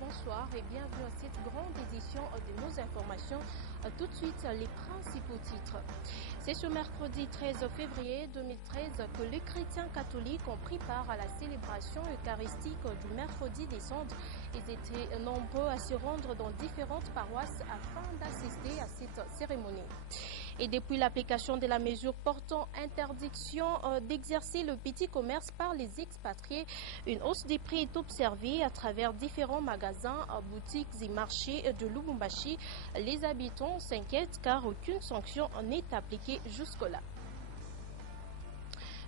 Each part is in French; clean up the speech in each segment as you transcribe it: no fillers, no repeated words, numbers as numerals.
bonsoir et bienvenue à cette grande édition de nos informations. Tout de suite, les principaux titres. C'est ce mercredi 13 février 2013 que les chrétiens catholiques ont pris part à la célébration eucharistique du mercredi des Cendres. Ils étaient nombreux à se rendre dans différentes paroisses afin d'assister à cette cérémonie. Et depuis l'application de la mesure portant interdiction d'exercer le petit commerce par les expatriés, une hausse des prix est observée à travers différents magasins, boutiques et marchés de Lubumbashi. Les habitants s'inquiètent car aucune sanction n'est appliquée jusque-là.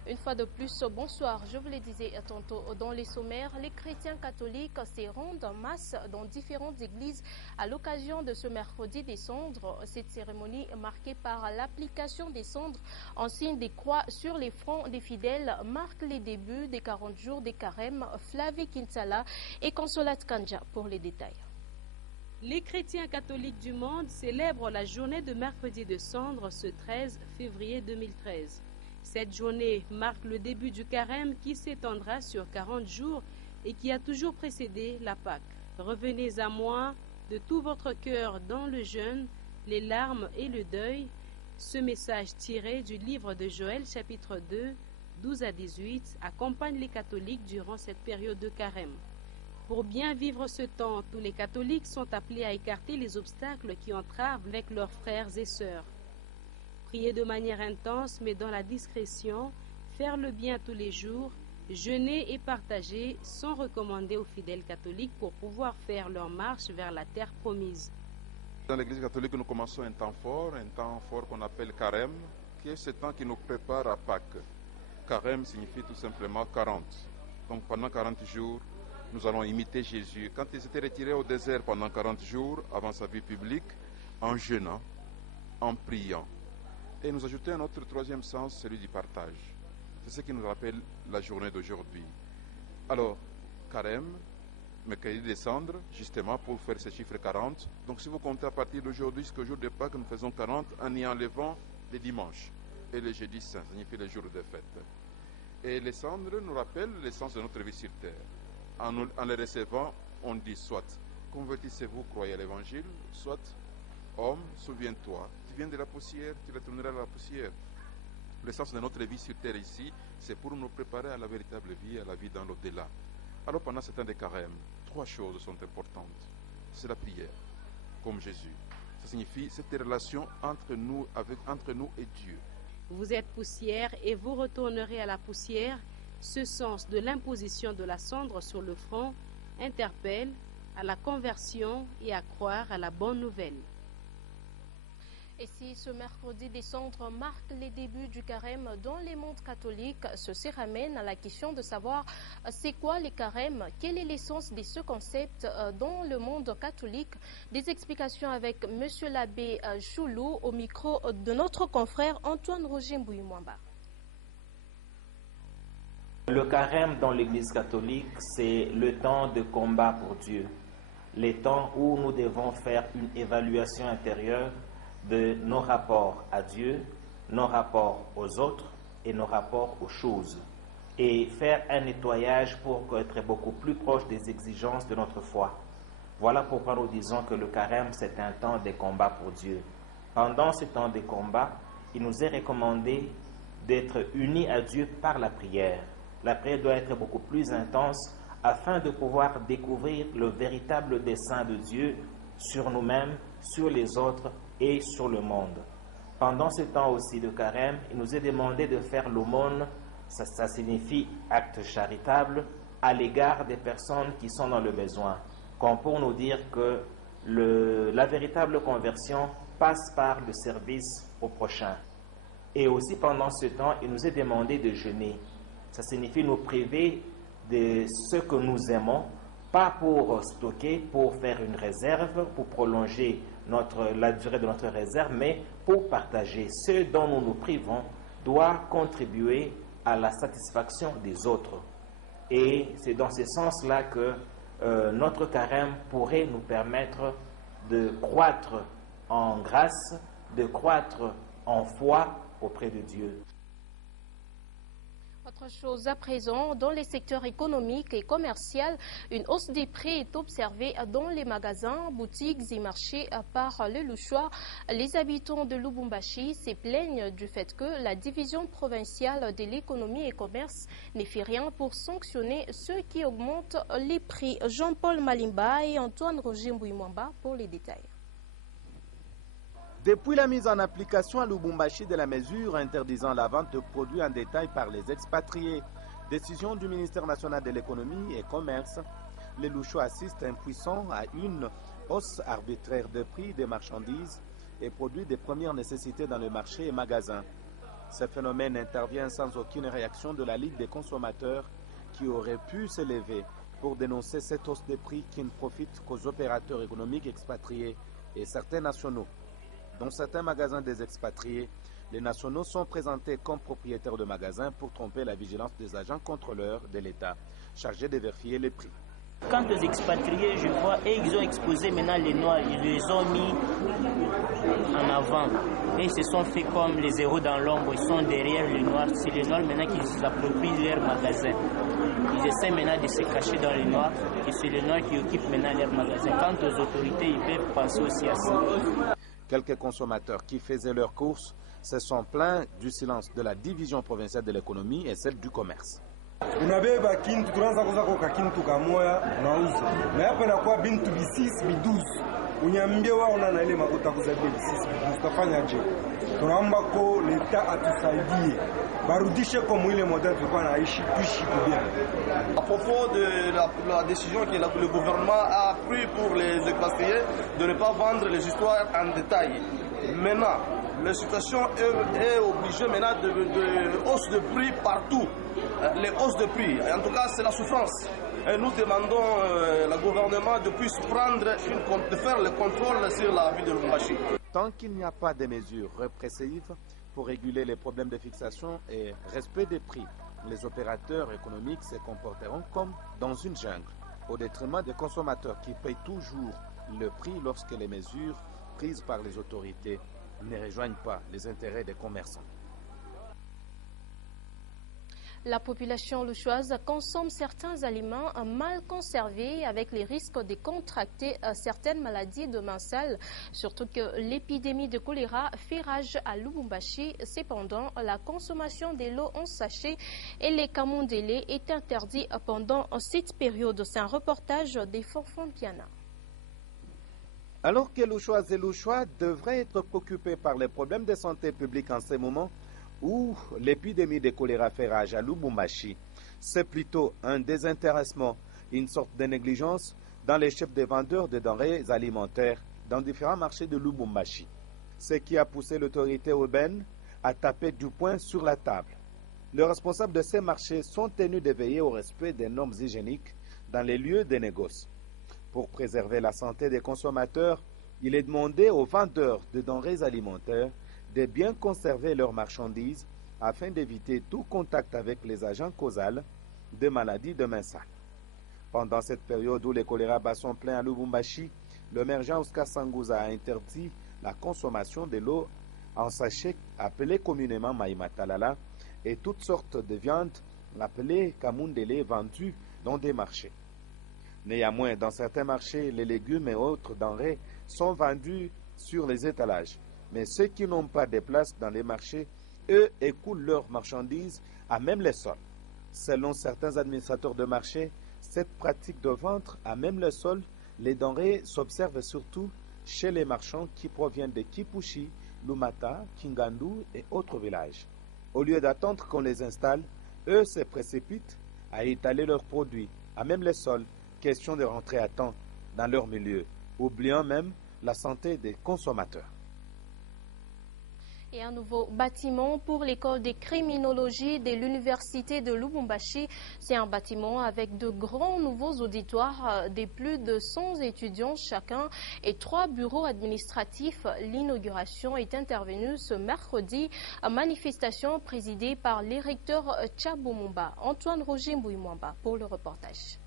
Une fois de plus, bonsoir. Je vous le disais tantôt dans les sommaires, les chrétiens catholiques se rendent en masse dans différentes églises à l'occasion de ce mercredi des Cendres. Cette cérémonie marquée par l'application des cendres en signe des croix sur les fronts des fidèles marque les débuts des 40 jours des carêmes. Flavie Kinsala et Consolate Kanja pour les détails. Les chrétiens catholiques du monde célèbrent la journée de mercredi de Cendres ce 13 février 2013. Cette journée marque le début du carême qui s'étendra sur 40 jours et qui a toujours précédé la Pâque. Revenez à moi de tout votre cœur dans le jeûne, les larmes et le deuil. Ce message tiré du livre de Joël chapitre 2, 12 à 18 accompagne les catholiques durant cette période de carême. Pour bien vivre ce temps, tous les catholiques sont appelés à écarter les obstacles qui entravent avec leurs frères et sœurs. Prier de manière intense mais dans la discrétion, faire le bien tous les jours, jeûner et partager sont recommandés aux fidèles catholiques pour pouvoir faire leur marche vers la terre promise. Dans l'Église catholique, nous commençons un temps fort qu'on appelle carême, qui est ce temps qui nous prépare à Pâques. Carême signifie tout simplement 40. Donc pendant 40 jours, nous allons imiter Jésus. Quand il s'était retiré au désert pendant 40 jours avant sa vie publique, en jeûnant, en priant. Et nous ajoutons un autre troisième sens, celui du partage. C'est ce qui nous rappelle la journée d'aujourd'hui. Alors, carême, mercredi des Cendres, justement pour faire ce chiffre 40. Donc si vous comptez à partir d'aujourd'hui jusqu'au jour de Pâques, nous faisons 40 en y enlevant les dimanches. Et le jeudi saint, ça signifie les jours de fête. Et les cendres nous rappellent l'essence de notre vie sur terre. En les recevant, on dit soit convertissez-vous, croyez à l'évangile, soit homme, souviens-toi, tu viens de la poussière, tu retourneras à la poussière. L'essence de notre vie sur terre ici, c'est pour nous préparer à la véritable vie, à la vie dans l'au-delà. Alors pendant ce temps de carême, 3 choses sont importantes. C'est la prière, comme Jésus. Ça signifie cette relation entre nous et Dieu. Vous êtes poussière et vous retournerez à la poussière. Ce sens de l'imposition de la cendre sur le front interpelle à la conversion et à croire à la bonne nouvelle. Et si ce mercredi des Cendres marque les débuts du carême dans les mondes catholiques, ceci ramène à la question de savoir c'est quoi les carèmes, quelle est l'essence de ce concept dans le monde catholique. Des explications avec M. l'abbé Choulou au micro de notre confrère Antoine Roger Mbouyimwamba. Le carême dans l'Église catholique, c'est le temps de combat pour Dieu, les temps où nous devons faire une évaluation intérieure de nos rapports à Dieu, nos rapports aux autres et nos rapports aux choses, et faire un nettoyage pour être beaucoup plus proche des exigences de notre foi. Voilà pourquoi nous disons que le carême, c'est un temps de combat pour Dieu. Pendant ce temps de combat, il nous est recommandé d'être unis à Dieu par la prière. La prière doit être beaucoup plus intense afin de pouvoir découvrir le véritable dessein de Dieu sur nous-mêmes, sur les autres et sur le monde. Pendant ce temps aussi de carême, il nous est demandé de faire l'aumône, ça signifie acte charitable, à l'égard des personnes qui sont dans le besoin, comme pour nous dire que la véritable conversion passe par le service au prochain. Et aussi pendant ce temps, il nous est demandé de jeûner. Ça signifie nous priver de ce que nous aimons, pas pour stocker, pour faire une réserve, pour prolonger la durée de notre réserve, mais pour partager. Ce dont nous nous privons doit contribuer à la satisfaction des autres. Et c'est dans ce sens-là que notre carême pourrait nous permettre de croître en grâce, de croître en foi auprès de Dieu. Autre chose à présent, dans les secteurs économiques et commerciaux, une hausse des prix est observée dans les magasins, boutiques et marchés par les Louchois. Les habitants de Lubumbashi se plaignent du fait que la division provinciale de l'économie et commerce ne fait rien pour sanctionner ceux qui augmentent les prix. Jean-Paul Malimba et Antoine Roger Mbouimwamba pour les détails. Depuis la mise en application à Lubumbashi de la mesure interdisant la vente de produits en détail par les expatriés, décision du ministère national de l'économie et commerce, les Louchois assistent impuissants à une hausse arbitraire de prix des marchandises et produits de première nécessité dans le marché et magasins. Ce phénomène intervient sans aucune réaction de la Ligue des consommateurs qui aurait pu s'élever pour dénoncer cette hausse des prix qui ne profite qu'aux opérateurs économiques expatriés et certains nationaux. Dans certains magasins des expatriés, les nationaux sont présentés comme propriétaires de magasins pour tromper la vigilance des agents contrôleurs de l'État chargés de vérifier les prix. Quant aux expatriés, je vois, et ils ont exposé maintenant les noirs, ils les ont mis en avant. Et ils se sont fait comme les héros dans l'ombre, ils sont derrière les noirs. C'est les noirs maintenant qui s'approprient leurs magasins. Ils essaient maintenant de se cacher dans les noirs et c'est les noirs qui occupent maintenant leurs magasins. Quant aux autorités, ils peuvent penser aussi à ça. Quelques consommateurs qui faisaient leurs courses se sont plaints du silence de la division provinciale de l'économie et celle du commerce. Unabeba kintu tunaanza kuuza kwa kintu kamoya unauza na hapa inakuwa bintu bisisi biduzi unyambie wao na ile makuta kuzadia bisisi biduzi tutafanyaje? Tunaomba ko leta atusaidie barudishe comme ile modèle tulikuwa naishi tuishi bien. À propos de la décision que le gouvernement a pris pour les expatriés de ne pas vendre les histoires en détail. Maintenant, la situation est obligée maintenant de hausse de prix partout. Les hausses de prix, en tout cas c'est la souffrance. Et nous demandons au gouvernement de faire le contrôle sur la ville de Lubumbashi. Tant qu'il n'y a pas de mesures répressives pour réguler les problèmes de fixation et respect des prix, les opérateurs économiques se comporteront comme dans une jungle, au détriment des consommateurs qui payent toujours le prix lorsque les mesures prises par les autorités ne rejoignent pas les intérêts des commerçants. La population louchoise consomme certains aliments mal conservés avec les risques de contracter certaines maladies de Mansal, surtout que l'épidémie de choléra fait rage à Lubumbashi. Cependant, la consommation de l'eau en sachet et les camondélés est interdit pendant cette période. C'est un reportage des Forfons Piana. Alors que Louchoises et Louchois devraient être préoccupés par les problèmes de santé publique en ce moment où l'épidémie de choléra fait rage à Lubumbashi, c'est plutôt un désintéressement, une sorte de négligence dans les chefs des vendeurs de denrées alimentaires dans différents marchés de Lubumbashi. Ce qui a poussé l'autorité urbaine à taper du poing sur la table. Les responsables de ces marchés sont tenus de veiller au respect des normes hygiéniques dans les lieux de négoce. Pour préserver la santé des consommateurs, il est demandé aux vendeurs de denrées alimentaires de bien conserver leurs marchandises afin d'éviter tout contact avec les agents causaux de maladies de Mansal. Pendant cette période où les choléra bas sont pleins à Lubumbashi, le maire Jean-Oscar Sangouza a interdit la consommation de l'eau en sachet appelée communément maïmatalala et toutes sortes de viandes appelées kamundele vendues dans des marchés. Néanmoins, dans certains marchés, les légumes et autres denrées sont vendus sur les étalages. Mais ceux qui n'ont pas de place dans les marchés, eux, écoulent leurs marchandises à même les sols. Selon certains administrateurs de marché, cette pratique de vendre à même le sol, les denrées s'observent surtout chez les marchands qui proviennent de Kipushi, Lumata, Kingandu et autres villages. Au lieu d'attendre qu'on les installe, eux se précipitent à étaler leurs produits à même les sols, question de rentrer à temps dans leur milieu, oubliant même la santé des consommateurs. Et un nouveau bâtiment pour l'école de criminologie de l'université de Lubumbashi. C'est un bâtiment avec de grands nouveaux auditoires de plus de 100 étudiants chacun et 3 bureaux administratifs. L'inauguration est intervenue ce mercredi à manifestation présidée par les recteurs Tchabomumba. Antoine Roger Mbouimwamba pour le reportage.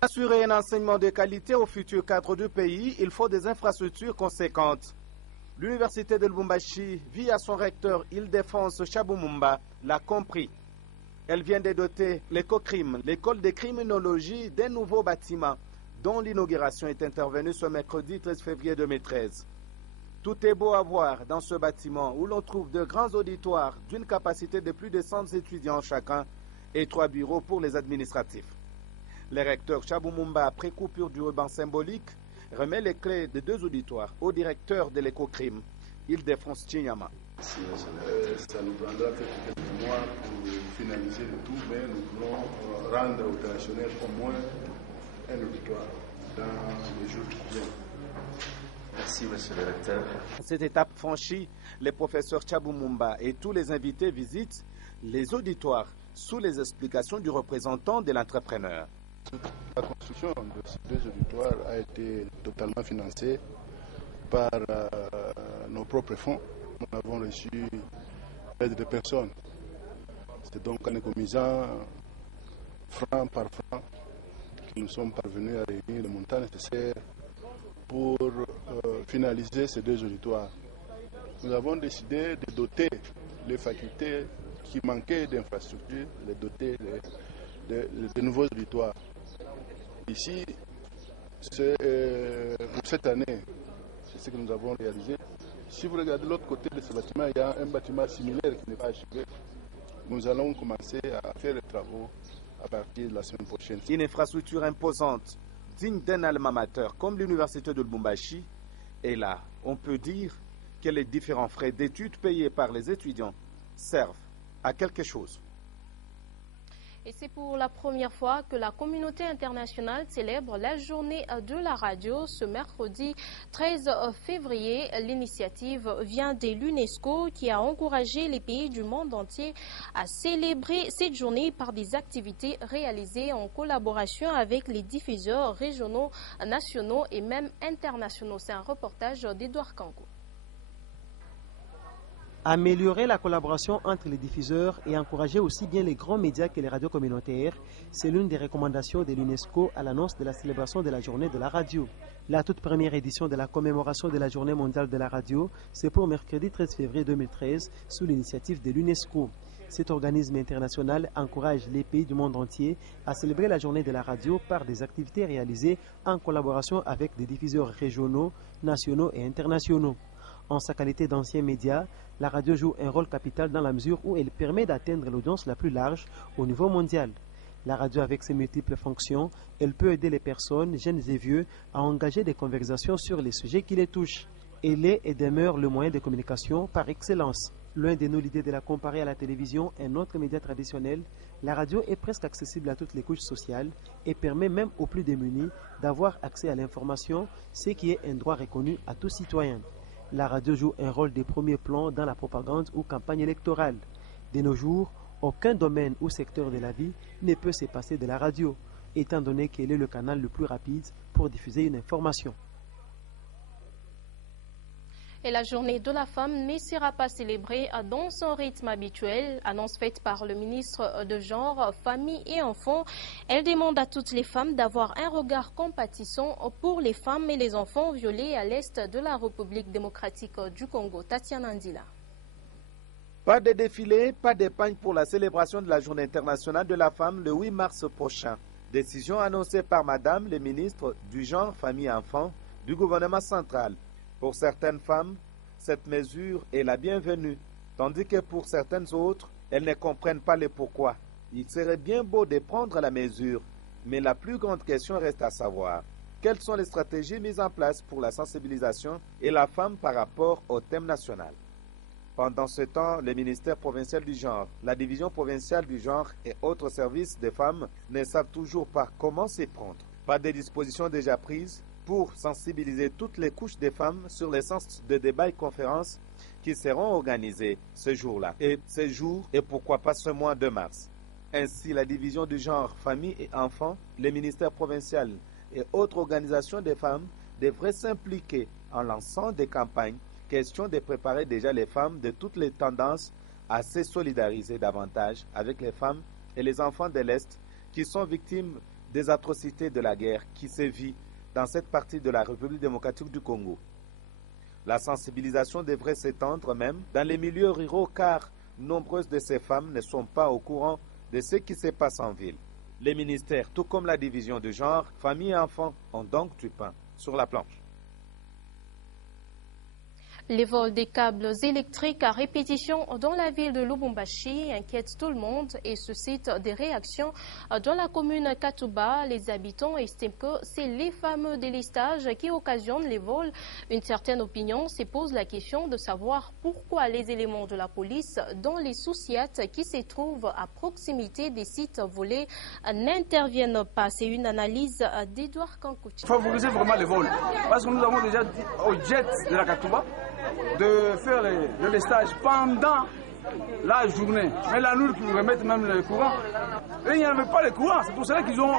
Assurer un enseignement de qualité au futur cadre du pays, il faut des infrastructures conséquentes. L'université de Lubumbashi, via son recteur Île-de-France Tchabomumba, l'a compris. Elle vient de doter l'Écocrime, l'école de criminologie, d'un nouveau bâtiment dont l'inauguration est intervenue ce mercredi 13 février 2013. Tout est beau à voir dans ce bâtiment où l'on trouve de grands auditoires d'une capacité de plus de 100 étudiants chacun et 3 bureaux pour les administratifs. Le recteur Tchabou Mumba, après coupure du ruban symbolique, remet les clés de 2 auditoires au directeur de l'Écocrime, Île-de-France Chinyama. Ça nous prendra quelques mois pour finaliser le tout, mais nous voulons rendre opérationnel au moins un auditoire dans les jours qui viennent. Merci, monsieur le recteur. Cette étape franchie, le professeur Tchabou Mumba et tous les invités visitent les auditoires sous les explications du représentant de l'entrepreneur. La construction de ces 2 auditoires a été totalement financée par nos propres fonds. Nous avons reçu l'aide de personnes. C'est donc en économisant franc par franc que nous sommes parvenus à réunir le montant nécessaire pour finaliser ces 2 auditoires. Nous avons décidé de doter les facultés qui manquaient d'infrastructures, les doter de nouveaux auditoires. Ici, pour cette année, c'est ce que nous avons réalisé. Si vous regardez l'autre côté de ce bâtiment, il y a un bâtiment similaire qui n'est pas achevé. Nous allons commencer à faire les travaux à partir de la semaine prochaine. Une infrastructure imposante, digne d'un alma mater comme l'université de Lubumbashi. Et là, on peut dire que les différents frais d'études payés par les étudiants servent à quelque chose. Et c'est pour la première fois que la communauté internationale célèbre la journée de la radio ce mercredi 13 février. L'initiative vient de l'UNESCO qui a encouragé les pays du monde entier à célébrer cette journée par des activités réalisées en collaboration avec les diffuseurs régionaux, nationaux et même internationaux. C'est un reportage d'Edouard Kango. Améliorer la collaboration entre les diffuseurs et encourager aussi bien les grands médias que les radios communautaires, c'est l'une des recommandations de l'UNESCO à l'annonce de la célébration de la journée de la radio. La toute première édition de la commémoration de la journée mondiale de la radio, c'est pour mercredi 13 février 2013 sous l'initiative de l'UNESCO. Cet organisme international encourage les pays du monde entier à célébrer la journée de la radio par des activités réalisées en collaboration avec des diffuseurs régionaux, nationaux et internationaux. En sa qualité d'ancien média, la radio joue un rôle capital dans la mesure où elle permet d'atteindre l'audience la plus large au niveau mondial. La radio, avec ses multiples fonctions, elle peut aider les personnes, jeunes et vieux, à engager des conversations sur les sujets qui les touchent. Elle est et demeure le moyen de communication par excellence. Loin de nous l'idée de la comparer à la télévision, un autre média traditionnel, la radio est presque accessible à toutes les couches sociales et permet même aux plus démunis d'avoir accès à l'information, ce qui est un droit reconnu à tout citoyen. La radio joue un rôle de premier plan dans la propagande ou campagne électorale. De nos jours, aucun domaine ou secteur de la vie ne peut se passer de la radio, étant donné qu'elle est le canal le plus rapide pour diffuser une information. Et la journée de la femme ne sera pas célébrée dans son rythme habituel. Annonce faite par le ministre de Genre, Famille et Enfants. Elle demande à toutes les femmes d'avoir un regard compatissant pour les femmes et les enfants violés à l'est de la République démocratique du Congo. Tatiana Ndila. Pas de défilé, pas d'épargne pour la célébration de la Journée internationale de la femme le 8 mars prochain. Décision annoncée par Madame le ministre du Genre, Famille et Enfants du gouvernement central. Pour certaines femmes, cette mesure est la bienvenue, tandis que pour certaines autres, elles ne comprennent pas le pourquoi. Il serait bien beau de prendre la mesure, mais la plus grande question reste à savoir. Quelles sont les stratégies mises en place pour la sensibilisation et la femme par rapport au thème national? Pendant ce temps, le ministère provincial du genre, la division provinciale du genre et autres services des femmes ne savent toujours pas comment s'y prendre. Pas de dispositions déjà prises pour sensibiliser toutes les couches des femmes sur les sens de débats et conférences qui seront organisées ce jour-là, et ce jour, et pourquoi pas ce mois de mars. Ainsi, la division du genre, famille et enfants, le ministère provincial et autres organisations des femmes devraient s'impliquer en lançant des campagnes, question de préparer déjà les femmes de toutes les tendances à se solidariser davantage avec les femmes et les enfants de l'Est qui sont victimes des atrocités de la guerre qui sévit dans cette partie de la République démocratique du Congo. La sensibilisation devrait s'étendre même dans les milieux ruraux car nombreuses de ces femmes ne sont pas au courant de ce qui se passe en ville. Les ministères, tout comme la division de genre, famille et enfants, ont donc du pain sur la planche. Les vols des câbles électriques à répétition dans la ville de Lubumbashi inquiètent tout le monde et suscitent des réactions. Dans la commune Katuba, les habitants estiment que c'est les fameux délestages qui occasionnent les vols. Une certaine opinion se pose la question de savoir pourquoi les éléments de la police dans les sous-siates qui se trouvent à proximité des sites volés n'interviennent pas. C'est une analyse d'Edouard Kankouchi. Favoriser vraiment les vols parce que nous avons déjà dit au jet de la Katuba de faire le lestage pendant la journée. Mais la nuit, ils remettent même le courant. Et il n'y avait pas le courant. C'est pour cela qu'ils ont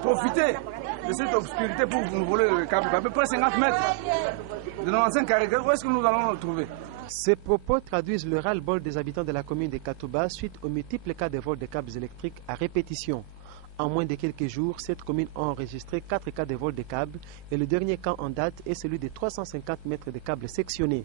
profité de cette obscurité pour nous voler le câble. À peu près 50 mètres de 95 carrés. Où est-ce que nous allons le trouver? Ces propos traduisent le ras-le-bol des habitants de la commune de Katuba suite aux multiples cas de vol de câbles électriques à répétition. En moins de quelques jours, cette commune a enregistré 4 cas de vol de câbles et le dernier cas en date est celui de 350 mètres de câbles sectionnés.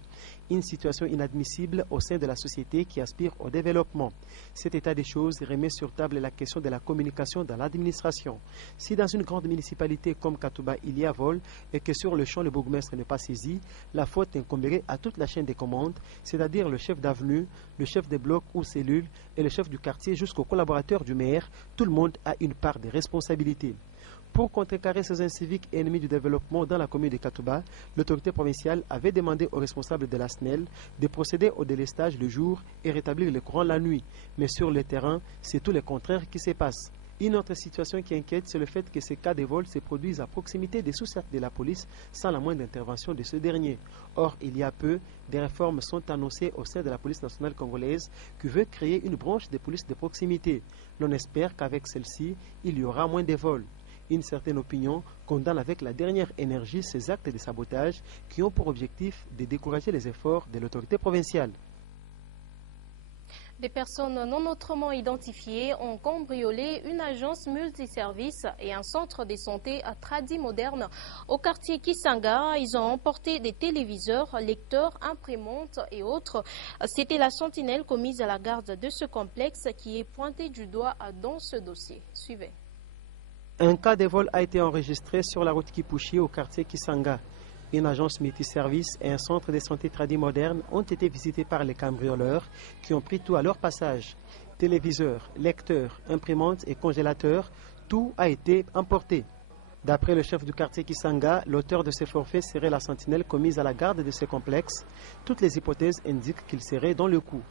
Une situation inadmissible au sein de la société qui aspire au développement. Cet état des choses remet sur table la question de la communication dans l'administration. Si dans une grande municipalité comme Katuba il y a vol et que sur le champ le bourgmestre n'est pas saisi, la faute incomberait à toute la chaîne des commandes, c'est-à-dire le chef d'avenue, le chef des blocs ou cellules et le chef du quartier jusqu'au collaborateur du maire. Tout le monde a une part des responsabilités. Pour contrecarrer ces inciviques ennemis du développement dans la commune de Katuba, l'autorité provinciale avait demandé aux responsables de la SNEL de procéder au délestage le jour et rétablir le courant la nuit. Mais sur le terrain, c'est tout le contraire qui se passe. Une autre situation qui inquiète, c'est le fait que ces cas de vol se produisent à proximité des sous-siates de la police sans la moindre intervention de ce dernier. Or, il y a peu, des réformes sont annoncées au sein de la police nationale congolaise qui veut créer une branche de police de proximité. L'on espère qu'avec celle-ci, il y aura moins de vols. Une certaine opinion condamne avec la dernière énergie ces actes de sabotage qui ont pour objectif de décourager les efforts de l'autorité provinciale. Des personnes non autrement identifiées ont cambriolé une agence multiservice et un centre de santé à Tradi moderne au quartier Kisanga. Ils ont emporté des téléviseurs, lecteurs, imprimantes et autres. C'était la sentinelle commise à la garde de ce complexe qui est pointée du doigt dans ce dossier. Suivez. Un cas de vol a été enregistré sur la route Kipushi au quartier Kisanga. Une agence multiservice et un centre de santé tradit moderne ont été visités par les cambrioleurs qui ont pris tout à leur passage. Téléviseurs, lecteurs, imprimantes et congélateurs, tout a été emporté. D'après le chef du quartier Kisanga, l'auteur de ces forfaits serait la sentinelle commise à la garde de ce complexe. Toutes les hypothèses indiquent qu'il serait dans le coup.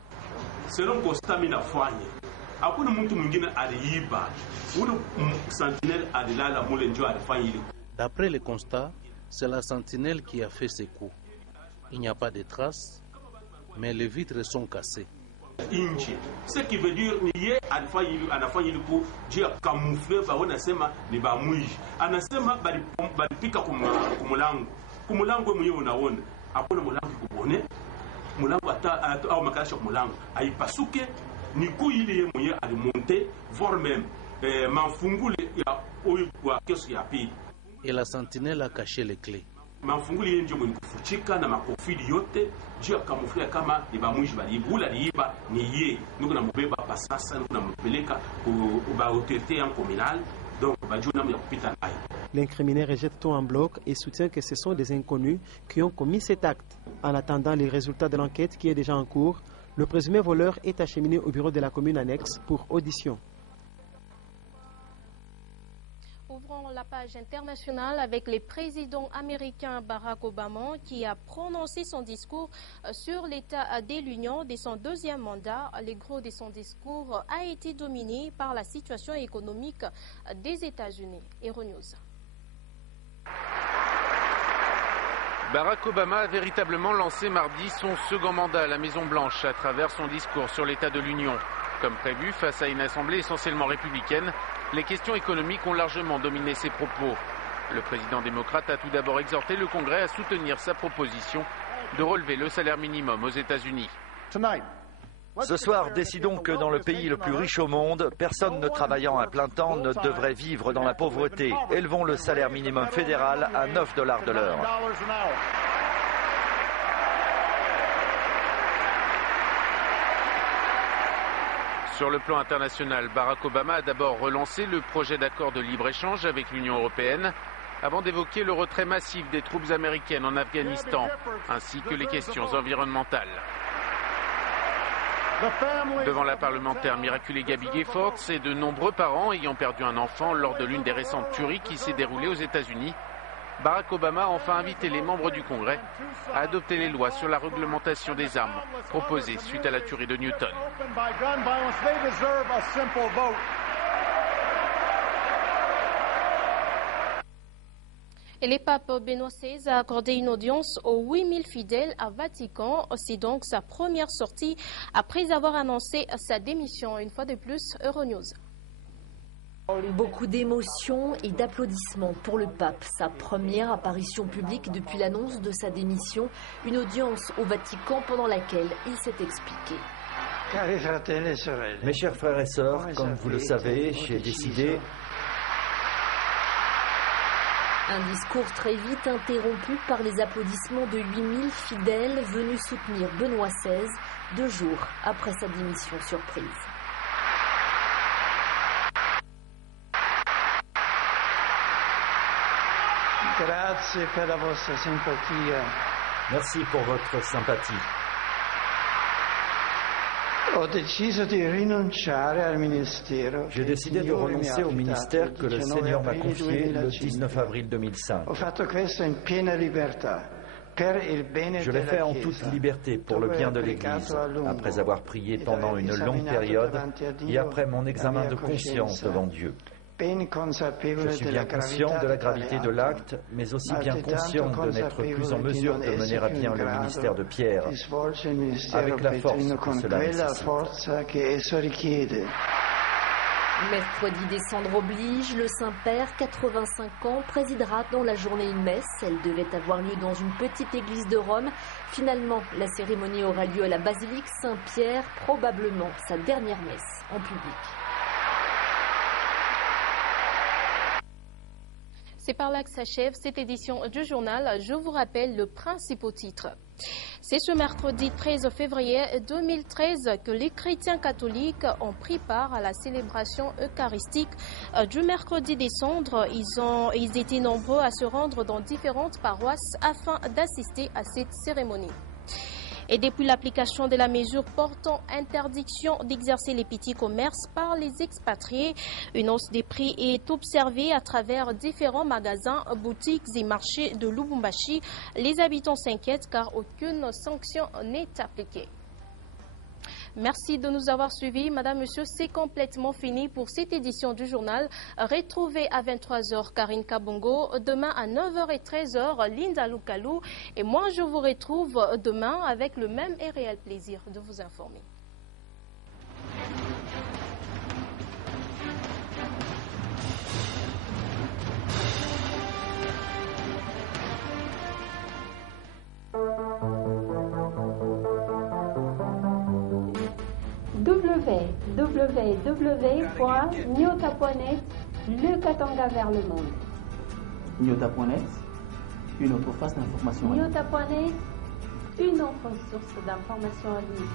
D'après les constats, c'est la sentinelle qui a fait ces coups. Il n'y a pas de traces, mais les vitres sont cassées. Ce qui veut dire niye anafanya ile ku jia camoufler ba wanasema ni ba mwizi anasema balipika kumulango mwenyewe unaona hakuna mulango kubone mulango hata au makasha kumulango aipasuke ni ku ile yeye mwenyewe alimonte voire même mafungule ya oyo kwa kesho ya pili. Et la sentinelle a caché les clés. Mafunguli yeye ndio mwenye kufuchika na makofidi yote juu ya kamuflia kama ni bamwishi balibula liiba ni yeye niko namubeba hapa sasa niko nampeleka ba autorité en communal donc bajuna ya kupita nayo. L'incriminé rejette tout en bloc et soutient que ce sont des inconnus qui ont commis cet acte. En attendant les résultats de l'enquête qui est déjà en cours, le présumé voleur est acheminé au bureau de la commune annexe pour audition. Ouvrons la page internationale avec le président américain Barack Obama qui a prononcé son discours sur l'état de l'Union de son deuxième mandat. Le gros de son discours a été dominé par la situation économique des États-Unis. Euronews. Barack Obama a véritablement lancé mardi son second mandat à la Maison-Blanche à travers son discours sur l'état de l'Union. Comme prévu, face à une assemblée essentiellement républicaine, les questions économiques ont largement dominé ses propos. Le président démocrate a tout d'abord exhorté le Congrès à soutenir sa proposition de relever le salaire minimum aux États-Unis. Ce soir, décidons que dans le pays le plus riche au monde, personne ne travaillant à plein temps ne devrait vivre dans la pauvreté. Élevons le salaire minimum fédéral à $9 de l'heure. Sur le plan international, Barack Obama a d'abord relancé le projet d'accord de libre-échange avec l'Union européenne avant d'évoquer le retrait massif des troupes américaines en Afghanistan, ainsi que les questions environnementales. Devant la parlementaire miraculée Gabby Gayfords et de nombreux parents ayant perdu un enfant lors de l'une des récentes tueries qui s'est déroulée aux États-Unis, Barack Obama a enfin invité les membres du Congrès à adopter les lois sur la réglementation des armes proposées suite à la tuerie de Newton. Et le pape Benoît XVI a accordé une audience aux 8000 fidèles à Vatican. C'est donc sa première sortie après avoir annoncé sa démission. Une fois de plus, Euronews. Beaucoup d'émotions et d'applaudissements pour le pape. Sa première apparition publique depuis l'annonce de sa démission. Une audience au Vatican pendant laquelle il s'est expliqué. Mes chers frères et sœurs, comme vous le savez, j'ai décidé... Un discours très vite interrompu par les applaudissements de 8000 fidèles venus soutenir Benoît XVI 2 jours après sa démission surprise. Merci pour votre sympathie. J'ai décidé de renoncer au ministère que le Seigneur m'a confié le 19 avril 2005. Je l'ai fait en toute liberté pour le bien de l'Église, après avoir prié pendant une longue période et après mon examen de conscience devant Dieu. Je suis bien conscient de la gravité de l'acte, mais aussi bien conscient de n'être plus en mesure de mener à bien le ministère de Pierre, avec la force que cela nécessite. Mercredi décembre oblige, le Saint-Père, 85 ans, présidera dans la journée une messe. Elle devait avoir lieu dans une petite église de Rome. Finalement, la cérémonie aura lieu à la basilique Saint-Pierre, probablement sa dernière messe en public. C'est par là que s'achève cette édition du journal. Je vous rappelle le principal titre. C'est ce mercredi 13 février 2013 que les chrétiens catholiques ont pris part à la célébration eucharistique du mercredi des cendres. Ils étaient nombreux à se rendre dans différentes paroisses afin d'assister à cette cérémonie. Et depuis l'application de la mesure portant interdiction d'exercer les petits commerces par les expatriés, une hausse des prix est observée à travers différents magasins, boutiques et marchés de Lubumbashi. Les habitants s'inquiètent car aucune sanction n'est appliquée. Merci de nous avoir suivis. Madame, Monsieur, c'est complètement fini pour cette édition du journal. Retrouvez à 23h Karine Kabongo, demain à 9h et 13h Linda Lukalou. Et moi, je vous retrouve demain avec le même et réel plaisir de vous informer. www.nyota.net, le Katanga vers le monde. Nyota.net, une autre face d'information. Nyota.net, une autre source d'information en ligne.